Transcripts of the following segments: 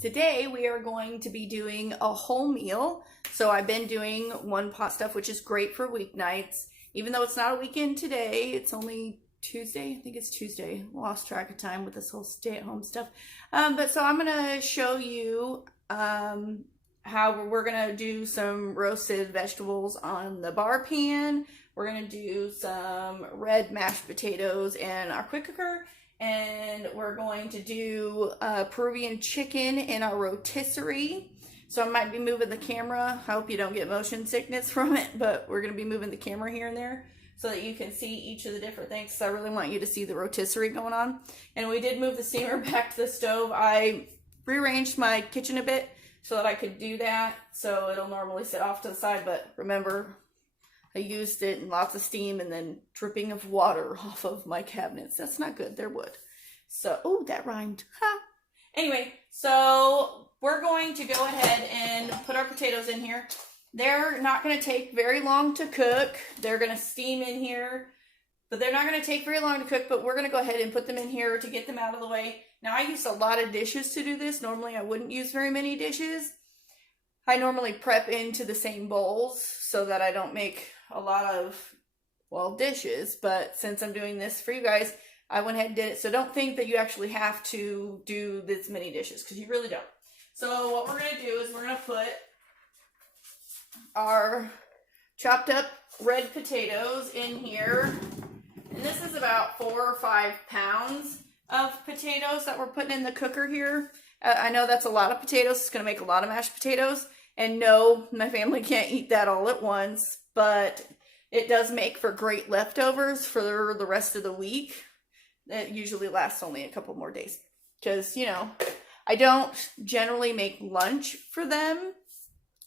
Today we are going to be doing a whole meal. So I've been doing one pot stuff, which is great for weeknights. Even though it's not a weekend today, it's only Tuesday. I think it's Tuesday. Lost track of time with this whole stay-at-home stuff. So I'm gonna show you how we're gonna do some roasted vegetables on the bar pan. We're gonna do some red mashed potatoes in our quick cooker. And we're going to do Peruvian chicken in our rotisserie. So I might be moving the camera. I hope you don't get motion sickness from it, but we're going to be moving the camera here and there so that you can see each of the different things. So I really want you to see the rotisserie going on. And we did move the steamer back to the stove. I rearranged my kitchen a bit so that I could do that. So it'll normally sit off to the side, but remember, I used it and lots of steam and then dripping of water off of my cabinets. That's not good. They're wood. So, oh, that rhymed. Ha! Anyway, so we're going to go ahead and put our potatoes in here. They're not going to take very long to cook. They're going to steam in here, but they're not going to take very long to cook, but we're going to go ahead and put them in here to get them out of the way. Now, I used a lot of dishes to do this. Normally, I wouldn't use very many dishes. I normally prep into the same bowls so that I don't make a lot of, well, dishes, but since I'm doing this for you guys, I went ahead and did it. So don't think that you actually have to do this many dishes, because you really don't. So what we're going to do is we're going to put our chopped up red potatoes in here. And this is about 4 or 5 pounds of potatoes that we're putting in the cooker here. I know that's a lot of potatoes. It's going to make a lot of mashed potatoes. And no, my family can't eat that all at once, but it does make for great leftovers for the rest of the week. It usually lasts only a couple more days because, you know, I don't generally make lunch for them.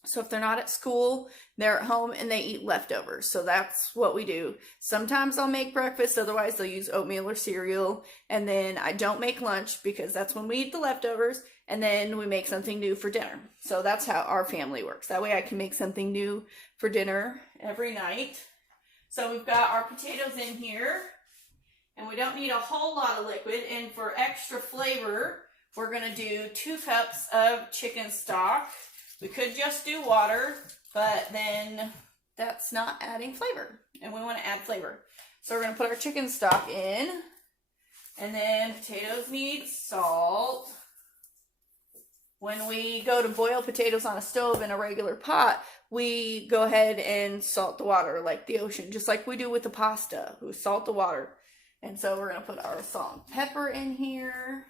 So if they're not at school, they're at home and they eat leftovers. So that's what we do. Sometimes I'll make breakfast. Otherwise, they'll use oatmeal or cereal. And then I don't make lunch because that's when we eat the leftovers. And then we make something new for dinner. So that's how our family works. That way I can make something new for dinner every night. So we've got our potatoes in here. And we don't need a whole lot of liquid. And for extra flavor, we're going to do 2 cups of chicken stock. We could just do water, but then that's not adding flavor. And we want to add flavor. So we're going to put our chicken stock in. And then potatoes need salt. When we go to boil potatoes on a stove in a regular pot, we go ahead and salt the water like the ocean, just like we do with the pasta. We salt the water. And so we're going to put our salt and pepper in here.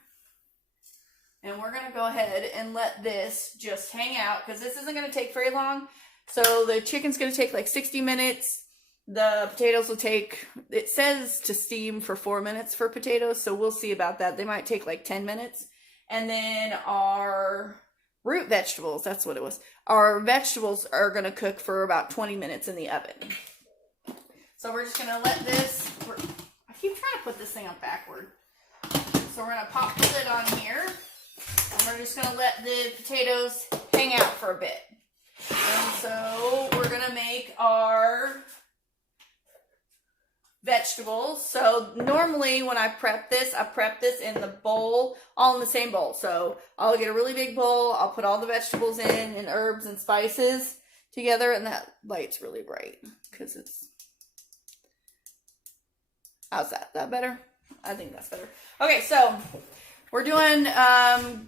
And we're going to go ahead and let this just hang out because this isn't going to take very long. So the chicken's going to take like 60 minutes. The potatoes will take, it says to steam for 4 minutes for potatoes. So we'll see about that. They might take like 10 minutes. And then our root vegetables, that's what it was. Our vegetables are going to cook for about 20 minutes in the oven. So we're just going to let this, I keep trying to put this thing on backward. So we're going to pop the lid on here. And we're just going to let the potatoes hang out for a bit. And so we're going to make our vegetables. So normally when I prep this in the bowl, all in the same bowl. So I'll get a really big bowl. I'll put all the vegetables in and herbs and spices together. And that light's really bright because it's, how's that? That better? I think that's better. Okay, so we're doing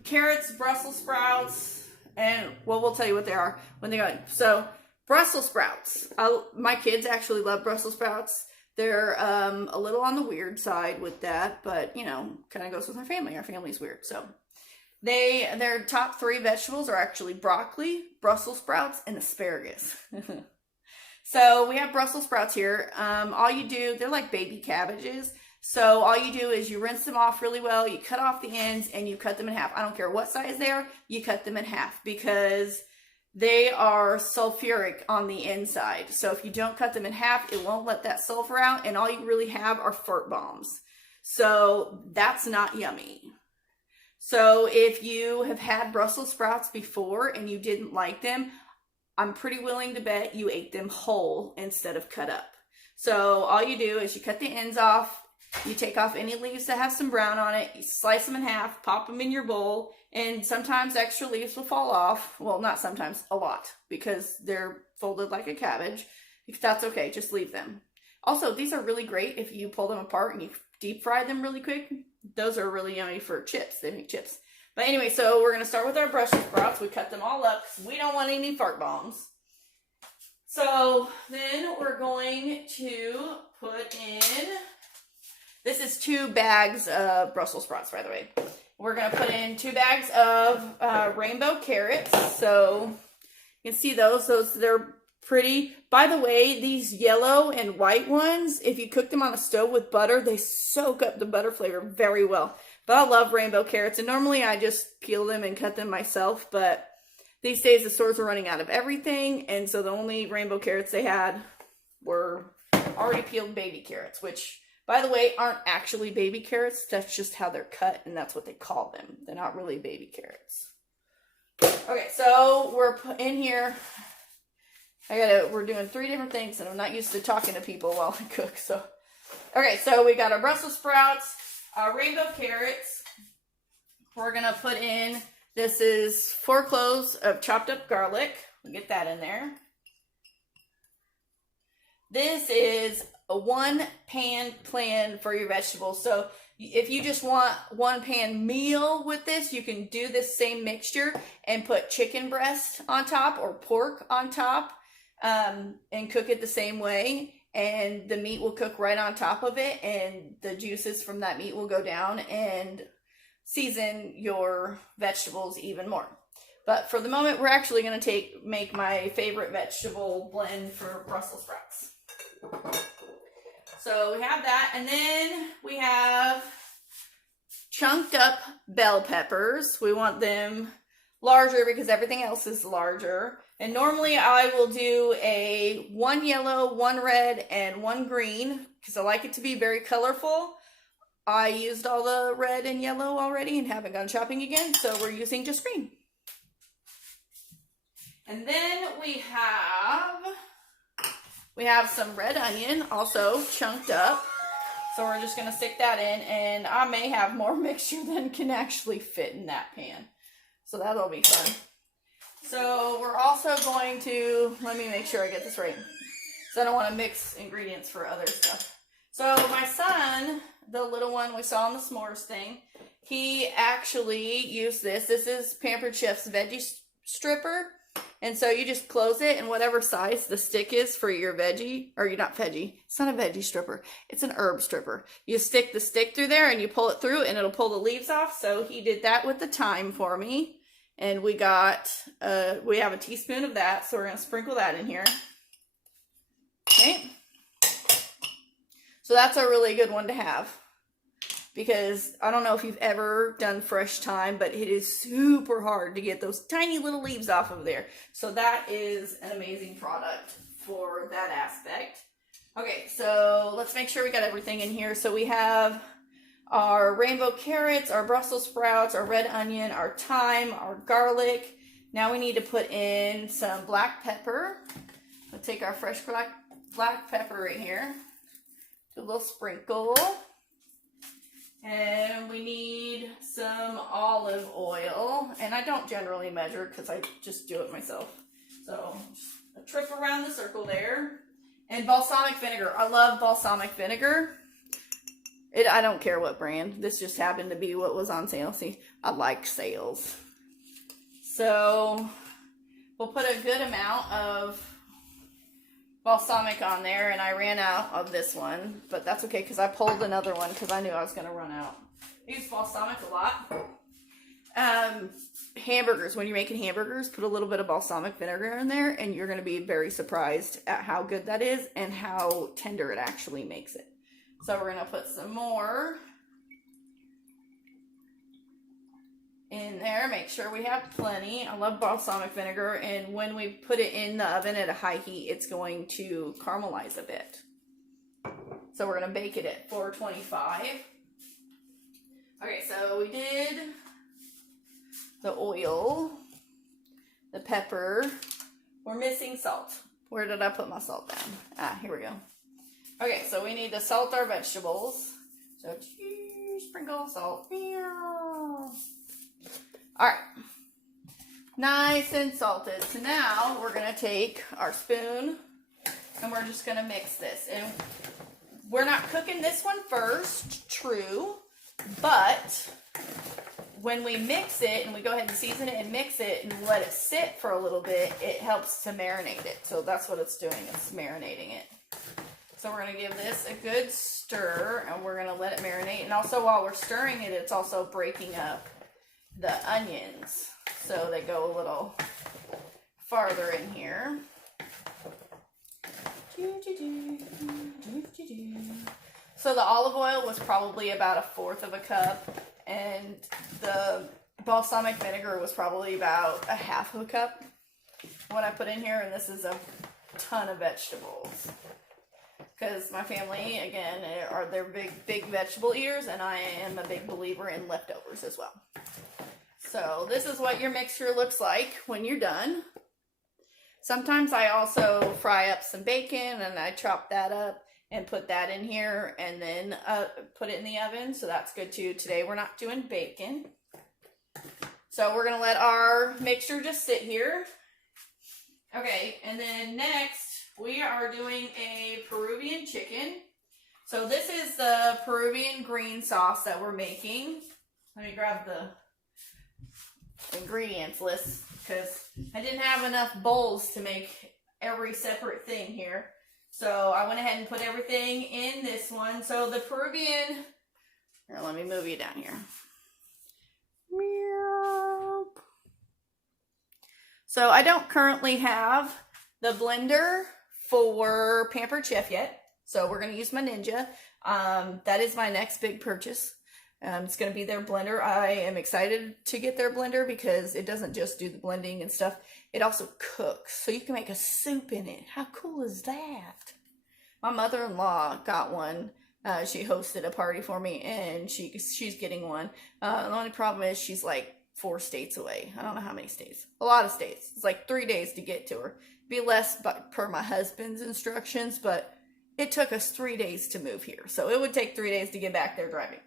carrots, Brussels sprouts, and well, we'll tell you what they are when they go. So Brussels sprouts. My kids actually love Brussels sprouts. They're a little on the weird side with that, but you know, kind of goes with our family. Our family's weird. So their top 3 vegetables are actually broccoli, Brussels sprouts, and asparagus. So we have Brussels sprouts here. All you do, they're like baby cabbages. So all you do is you rinse them off really well, you cut off the ends, and you cut them in half. I don't care what size they are, you cut them in half because they are sulfuric on the inside. So if you don't cut them in half, it won't let that sulfur out, and all you really have are fart bombs. So that's not yummy. So if you have had Brussels sprouts before and you didn't like them, I'm pretty willing to bet you ate them whole instead of cut up. So all you do is you cut the ends off, You take off any leaves that have some brown on it, you slice them in half, pop them in your bowl, and sometimes extra leaves will fall off. Well, not sometimes, a lot, because they're folded like a cabbage. That's okay, just leave them. Also, these are really great if you pull them apart and you deep fry them really quick. Those are really yummy for chips. They make chips. But anyway, so we're going to start with our Brussels sprouts. We cut them all up because we don't want any fart bombs. So then we're going to put in, this is 2 bags of Brussels sprouts, by the way. We're going to put in 2 bags of rainbow carrots. So you can see those. They're pretty. By the way, these yellow and white ones, if you cook them on a stove with butter, they soak up the butter flavor very well. But I love rainbow carrots, and normally I just peel them and cut them myself, but these days the stores are running out of everything, and so the only rainbow carrots they had were already peeled baby carrots, which, by the way, aren't actually baby carrots. That's just how they're cut, and that's what they call them. They're not really baby carrots. Okay, so we're in here. We're doing 3 different things, and I'm not used to talking to people while I cook, so. Okay, so we got our Brussels sprouts, our rainbow carrots. We're gonna put in, this is 4 cloves of chopped up garlic. We'll get that in there. This is a 1-pan plan for your vegetables. So if you just want 1-pan meal with this, you can do this same mixture and put chicken breast on top or pork on top, and cook it the same way. And the meat will cook right on top of it, and the juices from that meat will go down and season your vegetables even more. But for the moment, we're actually going to make my favorite vegetable blend for Brussels sprouts. So we have that, and then we have chunked up bell peppers. We want them larger because everything else is larger. And normally I will do a 1 yellow, 1 red, and 1 green because I like it to be very colorful. I used all the red and yellow already and haven't gone shopping again, so we're using just green. And then we have some red onion also chunked up. So we're just going to stick that in, and I may have more mixture than can actually fit in that pan. So that'll be fun. So we're also going to, let me make sure I get this right, so I don't want to mix ingredients for other stuff. So my son, the little one we saw on the s'mores thing, he actually used this. This is Pampered Chef's veggie stripper. And so you just close it, and whatever size the stick is for your veggie, or you're not veggie, it's not a veggie stripper, it's an herb stripper. You stick the stick through there and you pull it through and it'll pull the leaves off. So he did that with the thyme for me. And we have a teaspoon of that, so we're going to sprinkle that in here. Okay. So that's a really good one to have, because I don't know if you've ever done fresh thyme, but it is super hard to get those tiny little leaves off of there. So that is an amazing product for that aspect. Okay, so let's make sure we got everything in here. So we have our rainbow carrots, our Brussels sprouts, our red onion, our thyme, our garlic. Now we need to put in some black pepper. We'll take our fresh black pepper right here. Do a little sprinkle. And we need some olive oil. And I don't generally measure because I just do it myself. So a trip around the circle there. And balsamic vinegar. I love balsamic vinegar. I don't care what brand. This just happened to be what was on sale. See, I like sales. So we'll put a good amount of balsamic on there, and I ran out of this one, but that's okay because I pulled another one because I knew I was going to run out. I use balsamic a lot. Hamburgers, when you're making hamburgers, put a little bit of balsamic vinegar in there, and you're going to be very surprised at how good that is and how tender it actually makes it. So we're going to put some more in there. Make sure we have plenty. I love balsamic vinegar, and when we put it in the oven at a high heat, it's going to caramelize a bit. So we're going to bake it at 425. Okay, so we did the oil, the pepper. We're missing salt. Where did I put my salt down? Ah, here we go. Okay, so we need to salt our vegetables. So sprinkle salt. Alright. Nice and salted. So now we're going to take our spoon and we're just going to mix this. And we're not cooking this one first, true, but when we mix it and we go ahead and season it and mix it and let it sit for a little bit, it helps to marinate it. So that's what it's doing, it's marinating it. So we're going to give this a good stir and we're going to let it marinate. And also while we're stirring it, it's also breaking up the onions so they go a little farther in here. So the olive oil was probably about 1/4 of a cup, and the balsamic vinegar was probably about 1/2 of a cup. What I put in here, and this is a ton of vegetables, because my family, again, they're big vegetable eaters, and I am a big believer in leftovers as well. So this is what your mixture looks like when you're done. Sometimes I also fry up some bacon and I chop that up and put that in here and then put it in the oven. So that's good too. Today we're not doing bacon. So we're going to let our mixture just sit here. Okay, and then next we are doing a Peruvian chicken. So this is the Peruvian green sauce that we're making. Let me grab the ingredients list because I didn't have enough bowls to make every separate thing here. So I went ahead and put everything in this one. So the Peruvian, here, let me move you down here. So I don't currently have the blender for Pampered Chef yet. So we're going to use my Ninja. That is my next big purchase. It's going to be their blender. I am excited to get their blender because it doesn't just do the blending and stuff. It also cooks. So you can make a soup in it. How cool is that? My mother-in-law got one. She hosted a party for me and she's getting one. The only problem is she's like 4 states away. I don't know how many states. A lot of states. It's like 3 days to get to her. Be less per my husband's instructions, but it took us 3 days to move here. So it would take 3 days to get back there driving.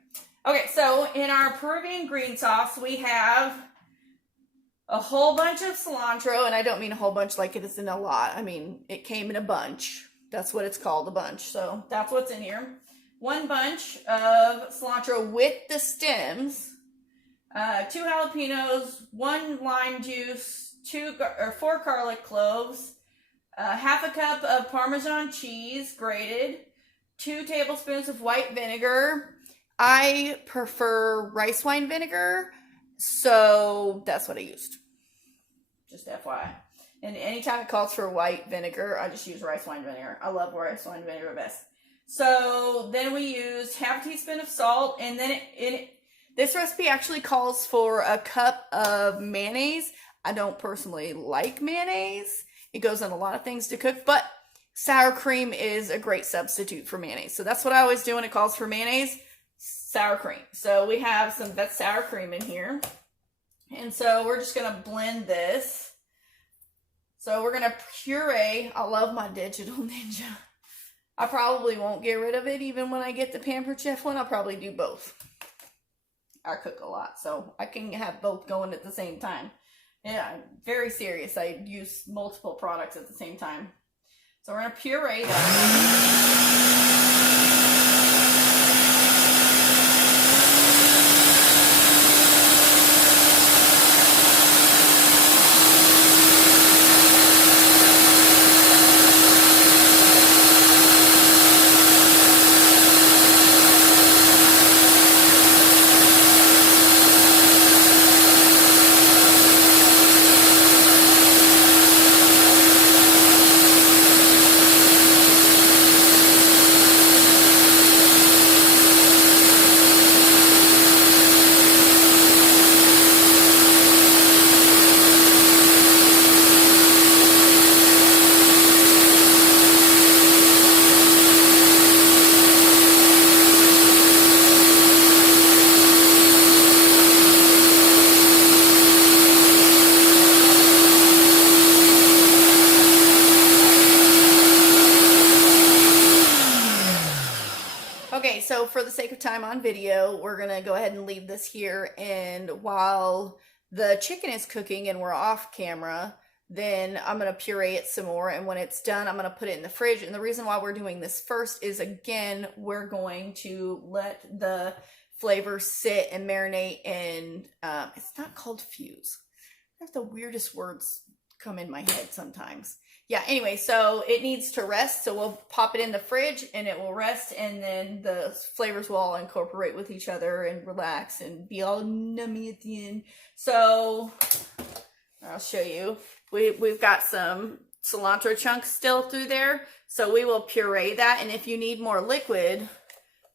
Okay, so in our Peruvian green sauce, we have a whole bunch of cilantro, and I don't mean a whole bunch like it is in a lot. I mean, it came in a bunch. That's what it's called, a bunch. So that's what's in here. 1 bunch of cilantro with the stems, 2 jalapenos, 1 lime juice, 4 garlic cloves, 1/2 cup of Parmesan cheese grated, 2 tablespoons of white vinegar. I prefer rice wine vinegar, so that's what I used. Just FYI. And anytime it calls for white vinegar, I just use rice wine vinegar. I love rice wine vinegar best. So then we used 1/2 teaspoon of salt, and then this recipe actually calls for 1 cup of mayonnaise. I don't personally like mayonnaise. It goes in a lot of things to cook, but sour cream is a great substitute for mayonnaise. So that's what I always do when it calls for mayonnaise. Sour cream. So we have some that sour cream in here. And so we're just going to blend this. So we're going to puree. I love my digital Ninja. I probably won't get rid of it even when I get the Pampered Chef one. I'll probably do both. I cook a lot, so I can have both going at the same time. Yeah, very serious. I use multiple products at the same time. So we're going to puree that. of time on video, we're going to go ahead and leave this here. And while the chicken is cooking and we're off camera, then I'm going to puree it some more. And when it's done, I'm going to put it in the fridge. And the reason why we're doing this first is, again, we're going to let the flavors sit and marinate. And it's not called fuse. I have the weirdest words come in my head sometimes. Yeah, anyway, so it needs to rest. So we'll pop it in the fridge and it will rest. And then the flavors will all incorporate with each other and relax and be all nummy at the end. So I'll show you. We've got some cilantro chunks still through there, so we will puree that. And if you need more liquid,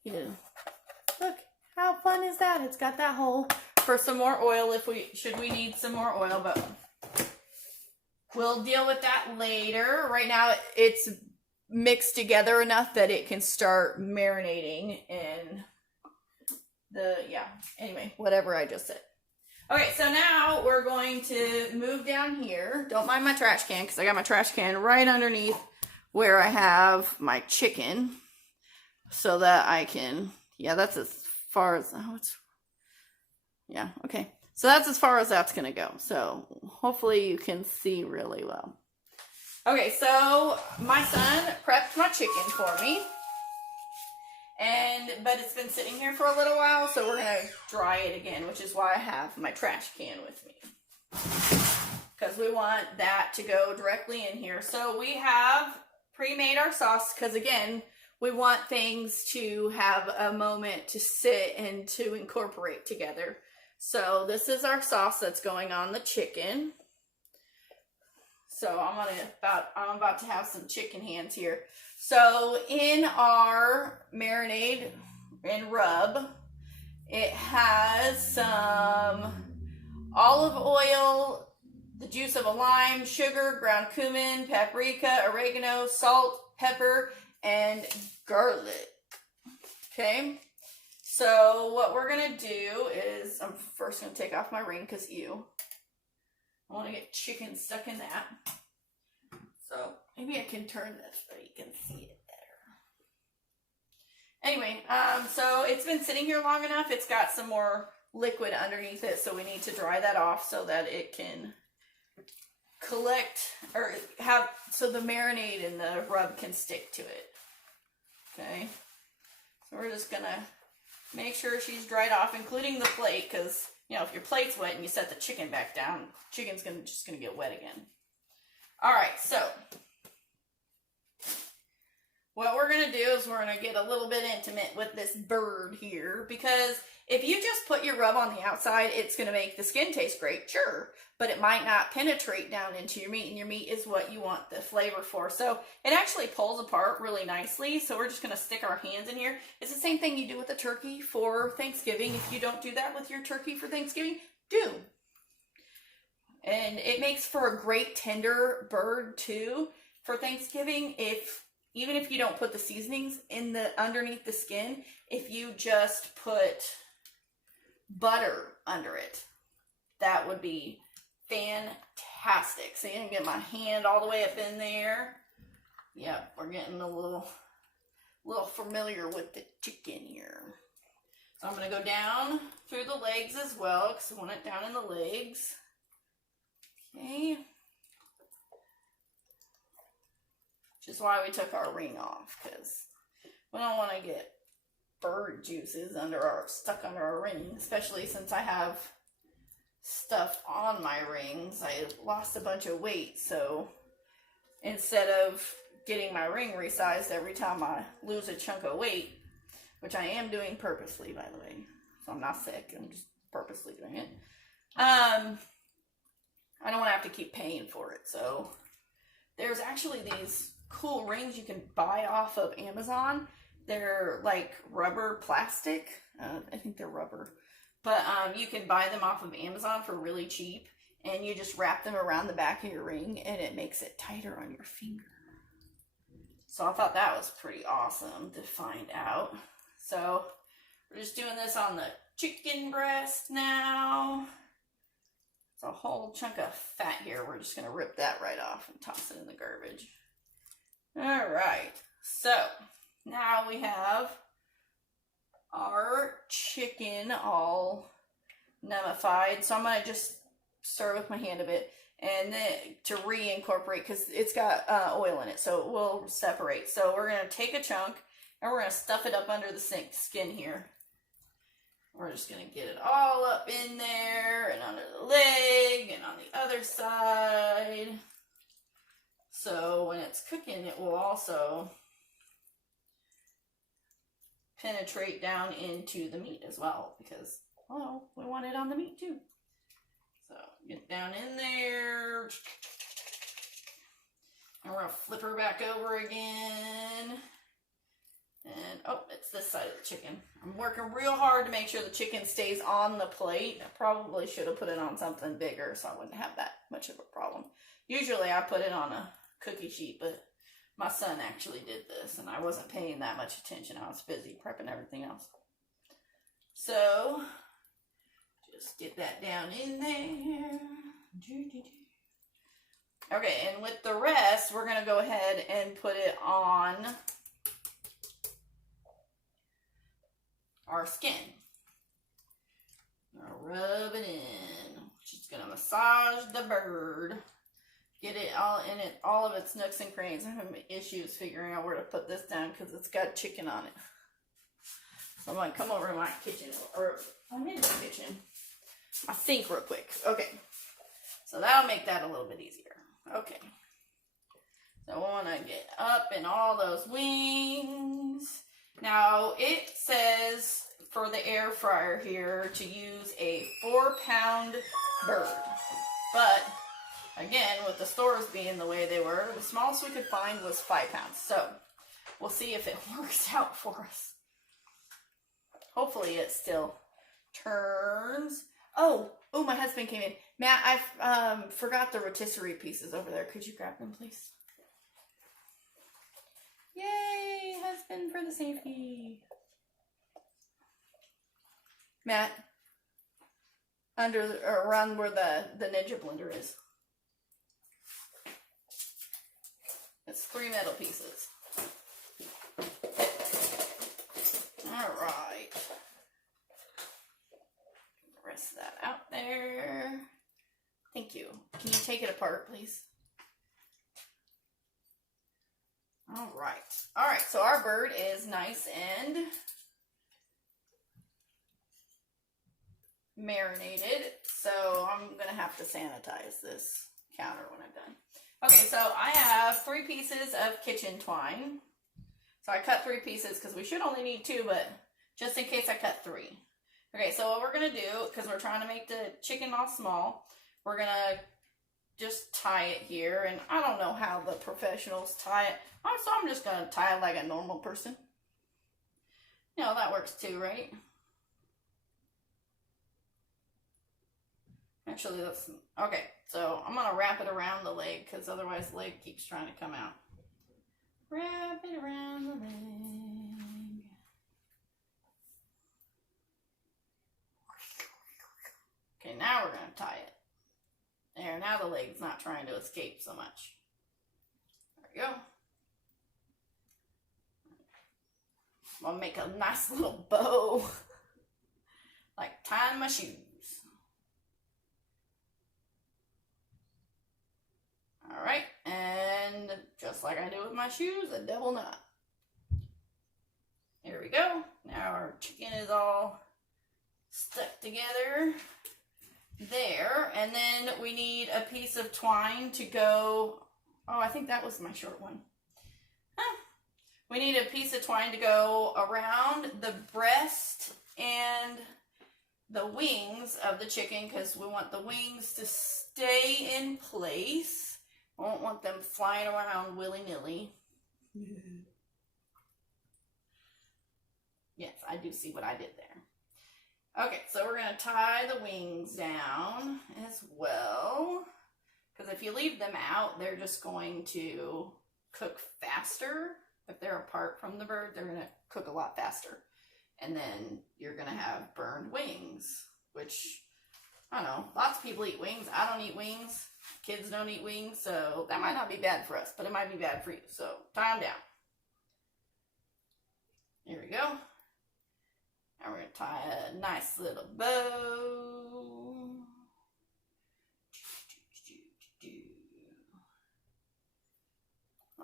look how fun is that? It's got that hole for some more oil should we need some more oil, but we'll deal with that later. Right now, it's mixed together enough that it can start marinating in anyway, whatever I just said. Okay, so now we're going to move down here. Don't mind my trash can, because I got my trash can right underneath where I have my chicken. So that I can, that's as far as, okay. So that's as far as that's going to go. So hopefully you can see really well. Okay, so my son prepped my chicken for me. But it's been sitting here for a little while, so we're going to dry it again, which is why I have my trash can with me. Because we want that to go directly in here. So we have pre-made our sauce, because again, we want things to have a moment to sit and to incorporate together. So this is our sauce that's going on the chicken. So I'm about to have some chicken hands here. So in our marinade and rub, it has some olive oil, the juice of a lime, sugar, ground cumin, paprika, oregano, salt, pepper, and garlic. Okay, so what we're gonna do is, I'm first gonna take off my ring because I want to get chicken stuck in that. So maybe I can turn this so you can see it better. Anyway, so it's been sitting here long enough. It's got some more liquid underneath it, so we need to dry that off so that it can collect so the marinade and the rub can stick to it. Okay, so we're just gonna make sure she's dried off, including the plate, because if your plate's wet and you set the chicken back down, chicken's just gonna get wet again. All right, so what we're gonna do is we're gonna get a little bit intimate with this bird here, because if you just put your rub on the outside, it's gonna make the skin taste great, sure, but it might not penetrate down into your meat, and your meat is what you want the flavor for. So it actually pulls apart really nicely. So we're just gonna stick our hands in here. It's the same thing you do with a turkey for Thanksgiving. If you don't do that with your turkey for Thanksgiving, do. And it makes for a great tender bird too for Thanksgiving. Even if you don't put the seasonings in underneath the skin, if you just put butter under it, that would be fantastic. So you can get my hand all the way up in there. Yep, we're getting a little familiar with the chicken here. So I'm going to go down through the legs as well, because I want it down in the legs. Okay. Which is why we took our ring off, because we don't want to get bird juices stuck under our ring, especially since I have stuff on my rings. I lost a bunch of weight, so instead of getting my ring resized every time I lose a chunk of weight, which I am doing purposely, by the way, so I'm not sick, I'm just purposely doing it, I don't want to have to keep paying for it. So there's actually these cool rings you can buy off of Amazon. They're like rubber plastic. I think they're rubber. But you can buy them off of Amazon for really cheap. And you just wrap them around the back of your ring, and it makes it tighter on your finger. So I thought that was pretty awesome to find out. So we're just doing this on the chicken breast now. It's a whole chunk of fat here. We're just going to rip that right off and toss it in the garbage. All right. So now we have our chicken all nummified. So I'm going to just stir with my hand a bit and then to reincorporate, because it's got oil in it, so it will separate. So we're going to take a chunk and we're going to stuff it up under the skin here. We're just going to get it all up in there and under the leg and on the other side. So when it's cooking, it will also penetrate down into the meat as well, because, well, we want it on the meat too. So get down in there. And we're going to flip her back over again. And, oh, it's this side of the chicken. I'm working real hard to make sure the chicken stays on the plate. I probably should have put it on something bigger so I wouldn't have that much of a problem. Usually I put it on a cookie sheet, but my son actually did this and I wasn't paying that much attention. I was busy prepping everything else. So, just get that down in there. Okay, and with the rest, we're going to go ahead and put it on our skin. Rub it in. Just gonna massage the bird. Get it all in it, all of its nooks and crannies. I'm having issues figuring out where to put this down because it's got chicken on it. So I'm gonna come over to my kitchen, or I'm in the kitchen. My sink real quick. Okay. So that'll make that a little bit easier. Okay. So I wanna get up in all those wings. Now, it says for the air fryer here to use a 4-pound bird. But, again, with the stores being the way they were, the smallest we could find was 5 pounds. So, we'll see if it works out for us. Hopefully it still turns. Oh, my husband came in. Matt, I forgot the rotisserie pieces over there. Could you grab them, please? Yay, husband for the safety. Matt, around where the Ninja blender is. It's 3 metal pieces. All right. Rest of that out there. Thank you. Can you take it apart, please? All right, so our bird is nice and marinated, so I'm going to have to sanitize this counter when I'm done. Okay, so I have 3 pieces of kitchen twine. So I cut 3 pieces because we should only need 2, but just in case I cut 3. Okay, so what we're going to do, because we're trying to make the chicken all small, we're going to just tie it here, and I don't know how the professionals tie it, so I'm just going to tie it like a normal person. You know, that works too, right? Actually, that's, okay, so I'm going to wrap it around the leg, because otherwise the leg keeps trying to come out. Wrap it around the leg. Okay, now we're going to tie it. There, now the leg's not trying to escape so much. There we go. I'm going to make a nice little bow. Like tying my shoes. Alright, and just like I do with my shoes, a double knot. Here we go. Now our chicken is all stuck together. There, and then we need a piece of twine to go, oh, I think that was my short one. Huh. We need a piece of twine to go around the breast and the wings of the chicken, because we want the wings to stay in place. I don't want them flying around willy-nilly. Yes, I do see what I did there. Okay, so we're going to tie the wings down as well, because if you leave them out, they're just going to cook faster. If they're apart from the bird, they're going to cook a lot faster. And then you're going to have burned wings, which, I don't know, lots of people eat wings. I don't eat wings. Kids don't eat wings, so that might not be bad for us, but it might be bad for you. So tie them down. Here we go. And we're going to tie a nice little bow.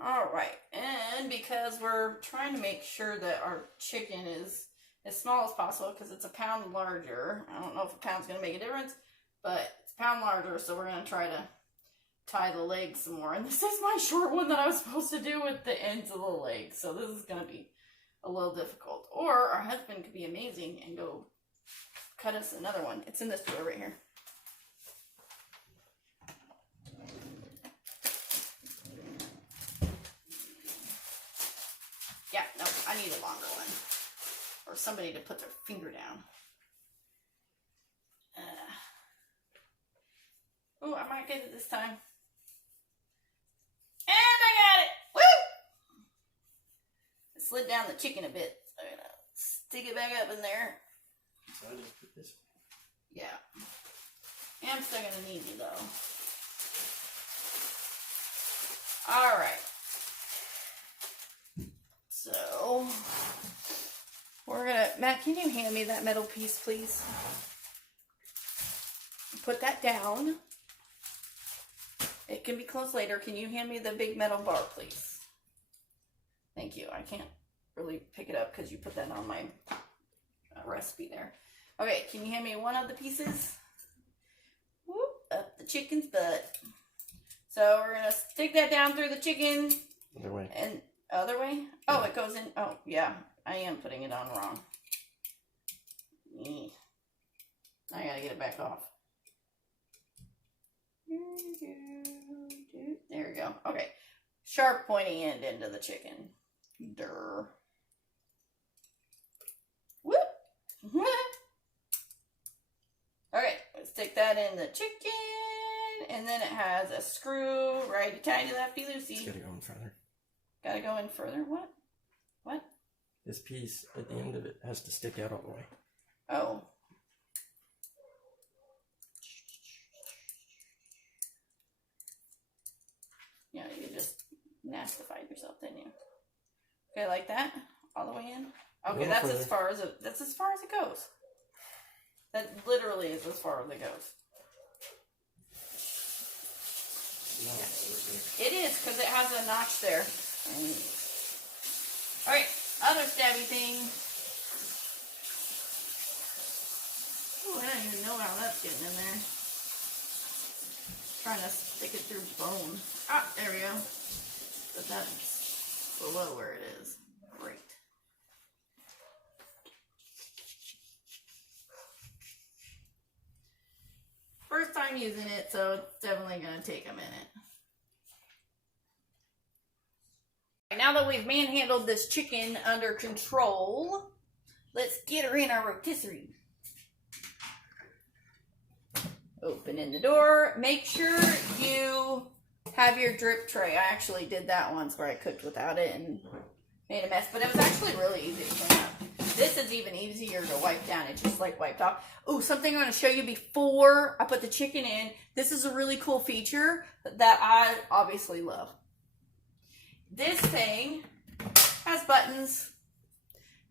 All right, and because we're trying to make sure that our chicken is as small as possible, because it's a pound larger. I don't know if a pound's going to make a difference, but it's a pound larger, so we're going to try to tie the legs some more. And this is my short one that I was supposed to do with the ends of the legs, so this is going to be a little difficult. Or our husband could be amazing and go cut us another one. It's in this drawer right here. Yeah, no, I need a longer one. Or somebody to put their finger down. Oh, I might get it this time. And I got it! Woo! I slid down the chicken a bit. So I'm gonna stick it back up in there. So I just put this one. Yeah. And I'm still gonna need you though. Alright. So we're gonna, Matt, can you hand me that metal piece, please? Put that down. It can be closed later. Can you hand me the big metal bar, please? Thank you. I can't really pick it up because you put that on my recipe there. Okay, can you hand me one of the pieces? Whoop, up the chicken's butt. So we're gonna stick that down through the chicken. other way. And other way? Oh, it goes in. Oh, yeah. I am putting it on wrong. I gotta get it back off. There we go. Okay. Sharp pointy end into the chicken. Durr. Whoop. Okay. Let's stick that in the chicken. And then it has a screw. Righty tighty, lefty loosey. It's gotta go in further. Gotta go in further? What? What? This piece at the end of it has to stick out all the way. Oh. Yeah, you just nastified yourself, didn't you? Okay, like that? All the way in? Okay, that's as far as it goes. That literally is as far as it goes. Yeah. It is, because it has a notch there. Alright, other stabby thing. Oh, I don't even know how that's getting in there. Trying to stick it through bone. Ah, there we go. But that's below where it is. Great. First time using it, so it's definitely going to take a minute. Now that we've manhandled this chicken under control, let's get her in our rotisserie. Opening the door. Make sure you have your drip tray. I actually did that once where I cooked without it and made a mess, but it was actually really easy to clean up. This is even easier to wipe down. It just like wiped off. Oh, something I'm going to show you before I put the chicken in. This is a really cool feature that I obviously love. This thing has buttons.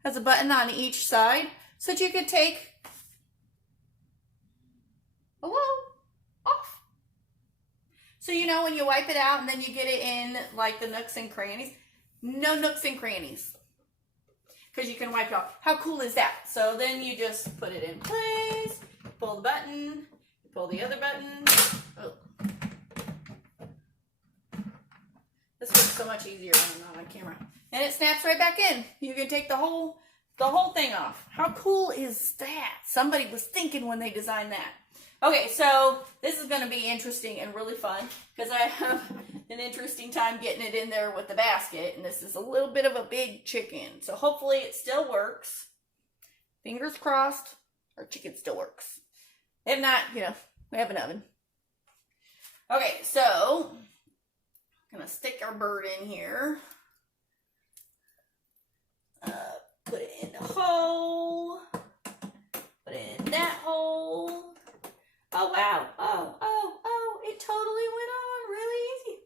Has a button on each side so that you could take off. So you know when you wipe it out and then you get it in like the nooks and crannies. No nooks and crannies. Because you can wipe it off. How cool is that? So then you just put it in place, pull the button, pull the other button. Oh. This looks so much easier when I'm not on camera. And it snaps right back in. You can take the whole thing off. How cool is that? Somebody was thinking when they designed that. Okay, so this is going to be interesting and really fun because I have an interesting time getting it in there with the basket, and this is a little bit of a big chicken. So hopefully it still works. Fingers crossed, our chicken still works. If not, you know, we have an oven. Okay, so I'm going to stick our bird in here. Put it in the hole. Put it in that hole. Oh, wow. Oh, it totally went on really easy.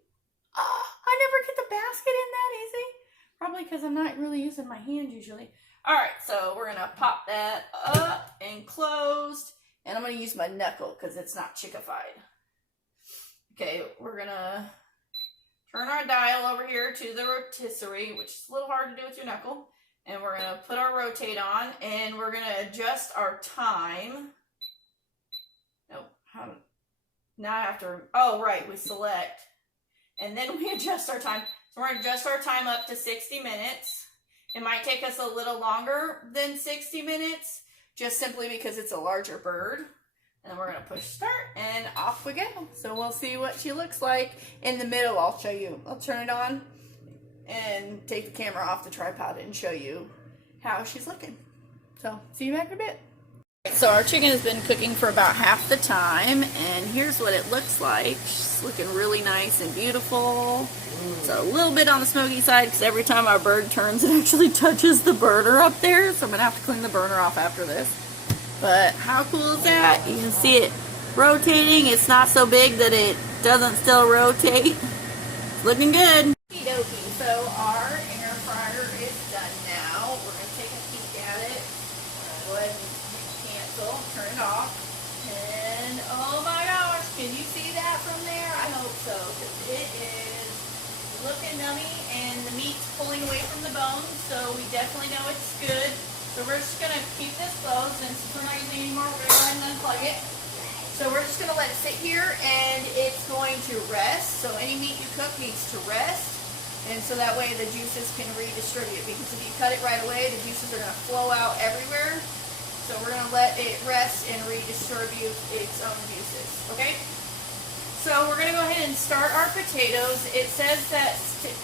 Oh, I never get the basket in that easy. Probably because I'm not really using my hand usually. All right, so we're gonna pop that up and closed, and I'm gonna use my knuckle because it's not chickified. Okay, we're gonna turn our dial over here to the rotisserie, which is a little hard to do with your knuckle. And we're going to put our rotate on, and we're going to adjust our time. Nope. Now I have to, oh, right, we select. And then we adjust our time. So we're going to adjust our time up to 60 minutes. It might take us a little longer than 60 minutes, just simply because it's a larger bird. And then we're going to push start, and off we go. So we'll see what she looks like. In the middle, I'll show you. I'll turn it on and take the camera off the tripod and show you how she's looking. So, see you back in a bit. So our chicken has been cooking for about half the time, and here's what it looks like. She's looking really nice and beautiful. It's a little bit on the smoky side because every time our bird turns, it actually touches the burner up there. So I'm going to have to clean the burner off after this. But how cool is that? You can see it rotating. It's not so big that it doesn't still rotate. It's looking good. Okie, so our air fryer is done now. We're going to take a peek at it. Go ahead and cancel, turn it off. And oh my gosh, can you see that from there? I hope so, because it is looking yummy and the meat's pulling away from the bones, so we definitely know it's good. So we're just going to keep this closed, and since we're not using it anymore, we're going to go ahead and unplug it. So we're just going to let it sit here, and it's going to rest. So any meat you cook needs to rest. And so that way the juices can redistribute, because if you cut it right away, the juices are going to flow out everywhere. So we're going to let it rest and redistribute its own juices, okay? So we're going to go ahead and start our potatoes. It says that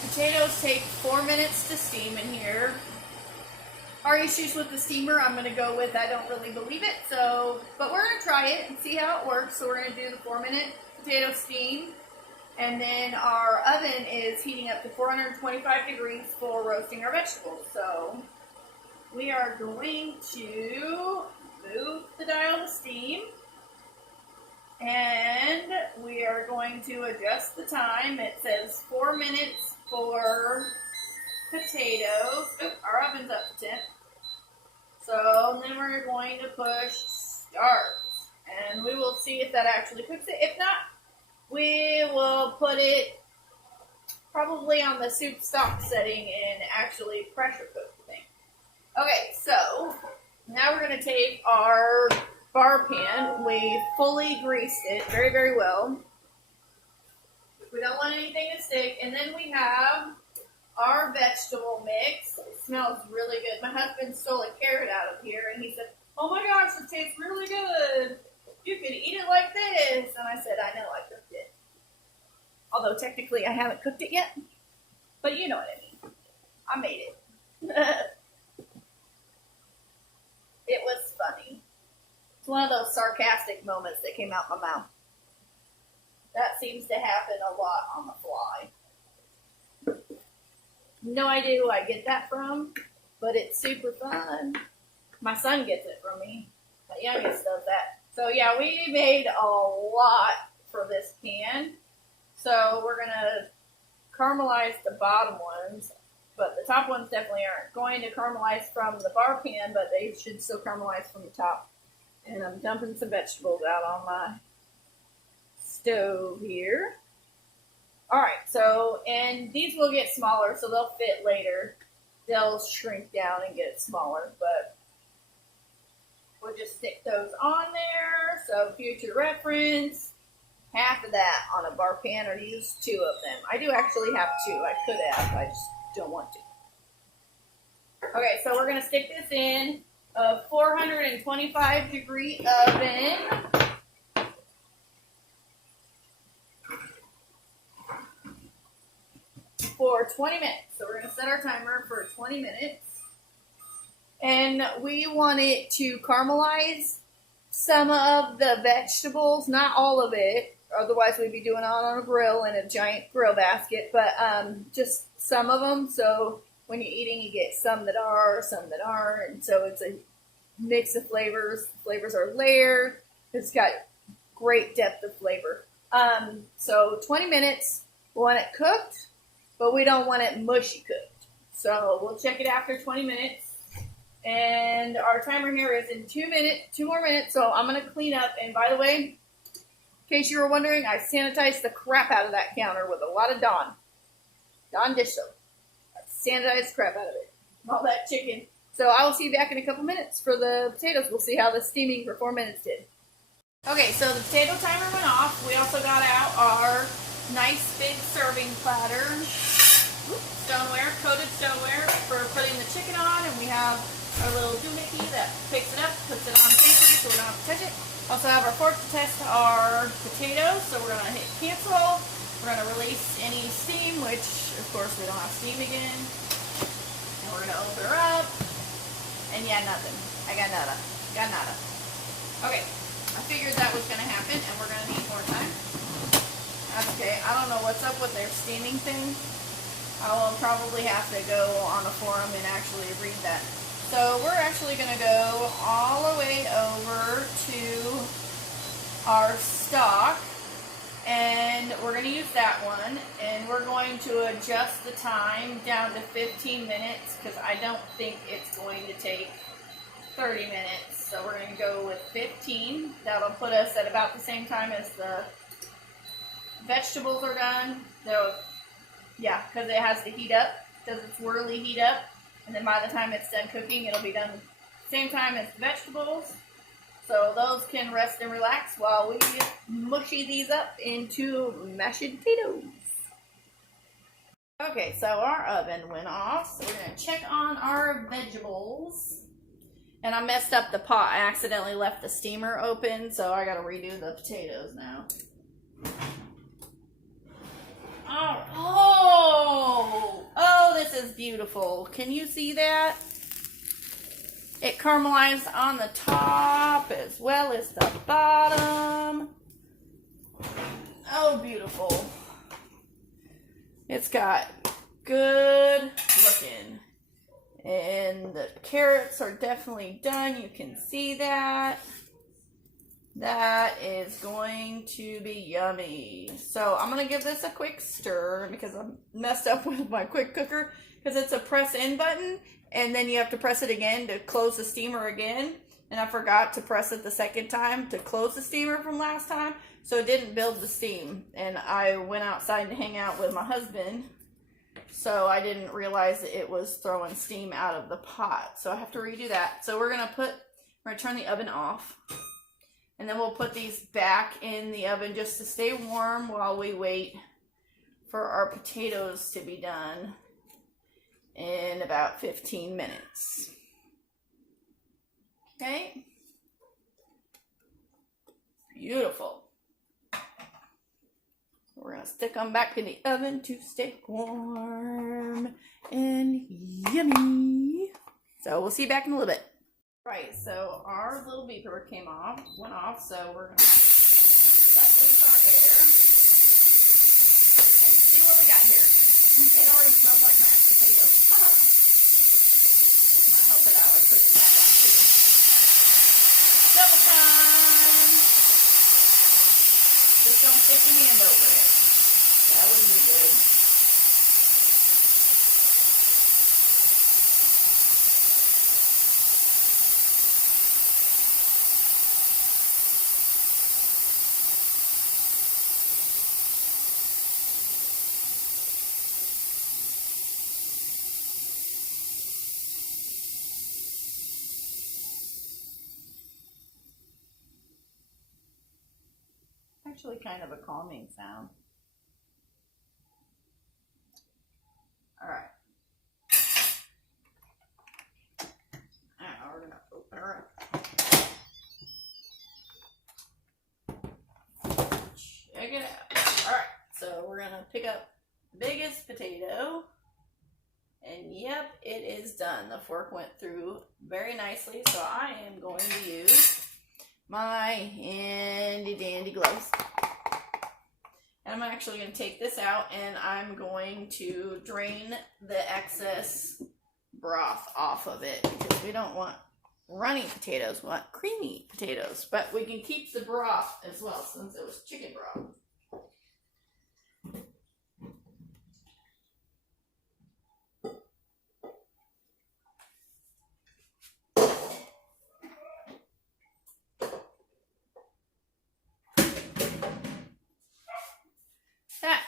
potatoes take 4 minutes to steam in here. Our issues with the steamer, I'm going to go with I don't really believe it. So, but we're going to try it and see how it works. So we're going to do the 4-minute potato steam. And then our oven is heating up to 425 degrees for roasting our vegetables. So we are going to move the dial to steam. And we are going to adjust the time. It says 4 minutes for potatoes. Oop, our oven's up to 10. So then we're going to push start. And we will see if that actually cooks it. If not, we will put it probably on the soup stock setting and actually pressure cook the thing. Okay, so now we're going to take our bar pan. We fully greased it very, very well. We don't want anything to stick. And then we have our vegetable mix. It smells really good. My husband stole a carrot out of here and he said, "Oh my gosh, it tastes really good. You can eat it like this." And I said, "I know, I cooked it." Although technically I haven't cooked it yet. But you know what I mean. I made it. It was funny. It's one of those sarcastic moments that came out my mouth. That seems to happen a lot on the fly. No idea who I get that from, but it's super fun. My son gets it from me. My youngest does that. So yeah, we made a lot for this pan. So we're going to caramelize the bottom ones, but the top ones definitely aren't going to caramelize from the bar pan, but they should still caramelize from the top. And I'm dumping some vegetables out on my stove here. Alright, so, and these will get smaller, so they'll fit later. They'll shrink down and get smaller, but we'll just stick those on there. So, future reference, half of that on a bar pan, or use 2 of them. I do actually have 2. I could have, I just don't want to. Okay, so we're going to stick this in a 425 degree oven. For 20 minutes. So we're going to set our timer for 20 minutes. And we want it to caramelize some of the vegetables, not all of it. Otherwise we'd be doing it on a grill in a giant grill basket. But just some of them. So when you're eating, you get some that are, some that aren't. And so it's a mix of flavors. Flavors are layered. It's got great depth of flavor. So 20 minutes, we want it cooked, but we don't want it mushy cooked. So we'll check it after 20 minutes. And our timer here is in 2 more minutes. So I'm going to clean up. And by the way, in case you were wondering, I sanitized the crap out of that counter with a lot of Dawn dish soap. I sanitized the crap out of it. All that chicken. So I will see you back in a couple minutes for the potatoes. We'll see how the steaming for 4 minutes did. Okay, so the potato timer went off. We also got out our nice big serving platter. Stoneware, coated stoneware for putting the chicken on. And we have our little doohickey that picks it up, puts it on paper so we don't have to touch it. Also have our fork to test our potatoes. So we're going to hit cancel. We're going to release any steam, which of course we don't have steam again. And we're going to open her up. And yeah, nothing. I got nada. Got nada. Okay. I figured that was going to happen, and we're going to need more time. That's okay. I don't know what's up with their steaming thing. I will probably have to go on a forum and actually read that. So we're actually going to go all the way over to our stock, and we're going to use that one, and we're going to adjust the time down to 15 minutes because I don't think it's going to take 30 minutes. So we're going to go with 15. That'll put us at about the same time as the vegetables are done. So, yeah, because it has to heat up. Does its whirly heat up. And then by the time it's done cooking, it'll be done same time as the vegetables. So those can rest and relax while we mushy these up into mashed potatoes. Okay, so our oven went off. So we're going to check on our vegetables. And I messed up the pot. I accidentally left the steamer open, so I gotta redo the potatoes now. Oh, this is beautiful. Can you see that? It caramelized on the top as well as the bottom. Oh, beautiful. It's got good looking. And the carrots are definitely done. You can see that. That is going to be yummy. So I'm going to give this a quick stir because I messed up with my quick cooker because it's a press in button and then you have to press it again to close the steamer again. And I forgot to press it the second time to close the steamer from last time. So it didn't build the steam. And I went outside to hang out with my husband. So I didn't realize that it was throwing steam out of the pot. So I have to redo that. So we're going to turn the oven off. And then we'll put these back in the oven just to stay warm while we wait for our potatoes to be done in about 15 minutes. Okay. Beautiful. We're going to stick them back in the oven to stay warm and yummy. So we'll see you back in a little bit. Right, so our little beeper went off, so we're going to let loose our air and see what we got here. It already smells like mashed potatoes. I'm going to help it out by pushing that down too. Double time! Just don't stick your hand over it. That wouldn't be good. Actually kind of a calming sound. All right. Now we're gonna open her up. Check it out. All right, so we're gonna pick up the biggest potato, and yep, it is done. The fork went through very nicely, so I am going to use my handy dandy gloves. And I'm actually going to take this out and I'm going to drain the excess broth off of it because we don't want runny potatoes, we want creamy potatoes. But we can keep the broth as well since it was chicken broth.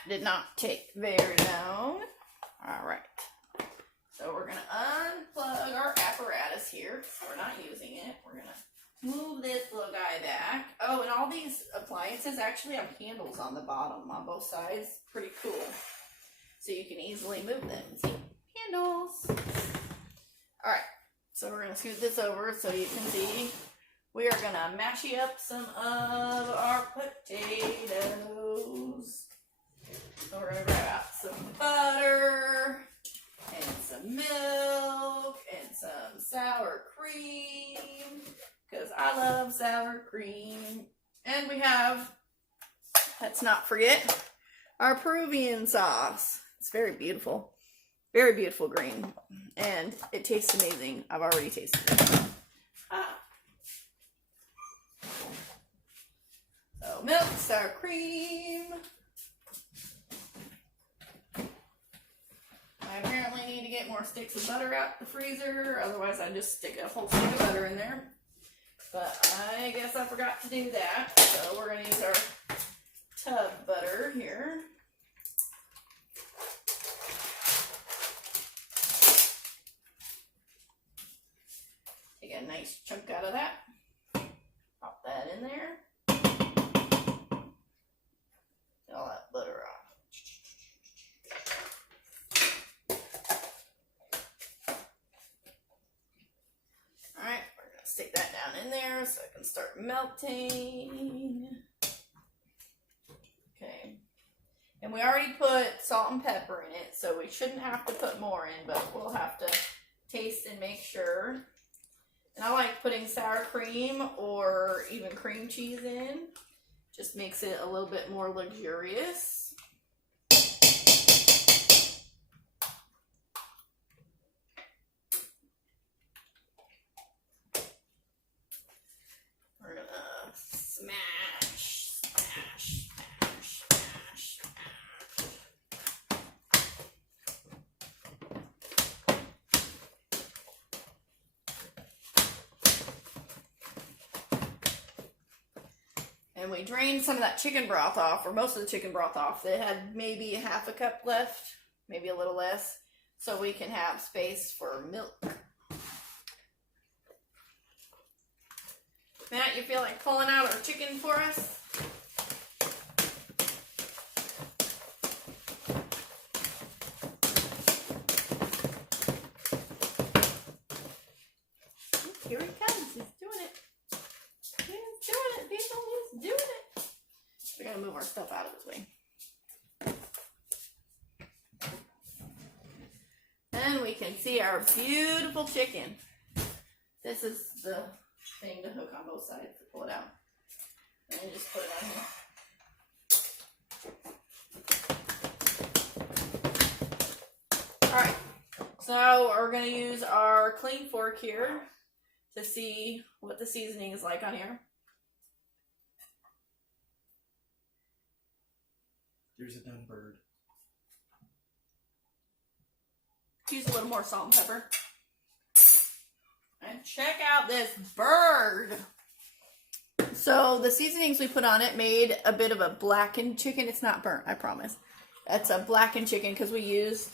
did not take very long. All right. So we're gonna unplug our apparatus here. So we're not using it. We're gonna move this little guy back. Oh, and all these appliances actually have handles on the bottom on both sides. Pretty cool. So you can easily move them. See? Handles. All right. So we're gonna scoot this over so you can see. We are gonna mashy up some of our potatoes. So we're gonna grab out some butter and some milk and some sour cream, because I love sour cream. And we have, let's not forget, our Peruvian sauce. It's very beautiful green, and it tastes amazing. I've already tasted it. So milk, sour cream. I apparently need to get more sticks of butter out the freezer, otherwise I just stick a whole stick of butter in there. But I guess I forgot to do that, so we're going to use our tub butter here. Take a nice chunk out of that. Pop that in there. Get all that butter off. Alright, we're going to stick that down in there so it can start melting. Okay. And we already put salt and pepper in it, so we shouldn't have to put more in, but we'll have to taste and make sure. And I like putting sour cream or even cream cheese in. Just makes it a little bit more luxurious. We're gonna smash, smash, smash, smash, smash. And we drained some of that chicken broth off, or most of the chicken broth off. It had maybe half a cup left, maybe a little less, so we can have space for milk. Matt, you feel like pulling out our chicken for us? Here he comes. He's doing it. He's doing it, people. He's doing it. We're going to move our stuff out of his way. And we can see our beautiful chicken. This is the thing to hook on both sides to pull it out. And then just put it on here. Alright, so we're going to use our clean fork here to see what the seasoning is like on here. There's a done bird. Use a little more salt and pepper. And check out this bird. So the seasonings we put on it made a bit of a blackened chicken. It's not burnt, I promise. That's a blackened chicken because we used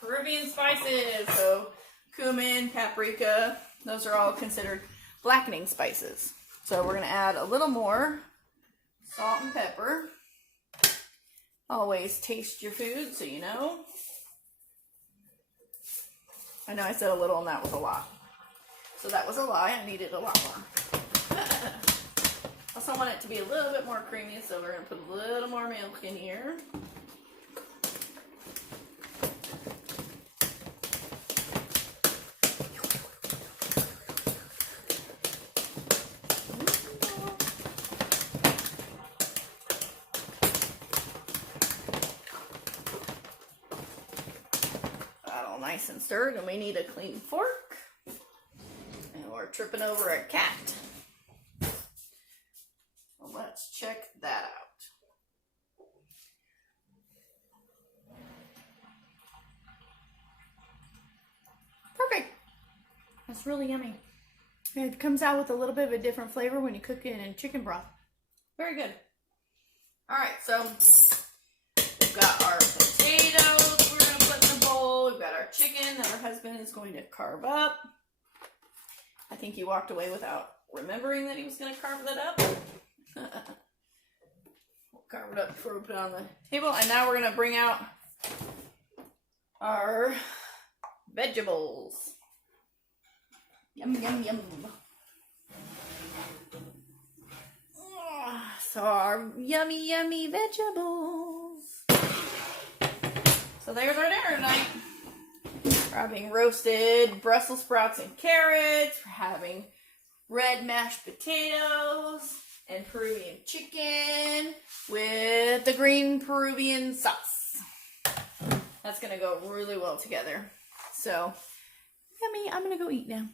Peruvian spices. So cumin, paprika, those are all considered blackening spices. So we're going to add a little more salt and pepper. Always taste your food so you know. I know I said a little and that was a lot. So that was a lie. I needed a lot more. Also want it to be a little bit more creamy, so we're going to put a little more milk in here. All nice and stirred, and we need a clean fork. And we're tripping over a cat. So let's check that out. Perfect. That's really yummy. And it comes out with a little bit of a different flavor when you cook it in chicken broth. Very good. All right, so to carve up. I think he walked away without remembering that he was going to carve that up. We'll carve it up before we put it on the table. And now we're going to bring out our vegetables. Yum, yum, yum. So our yummy, yummy vegetables. So there's our dinner tonight. We're having roasted Brussels sprouts and carrots. We're having red mashed potatoes and Peruvian chicken with the green Peruvian sauce. That's gonna go really well together. So, yummy, I'm gonna go eat now.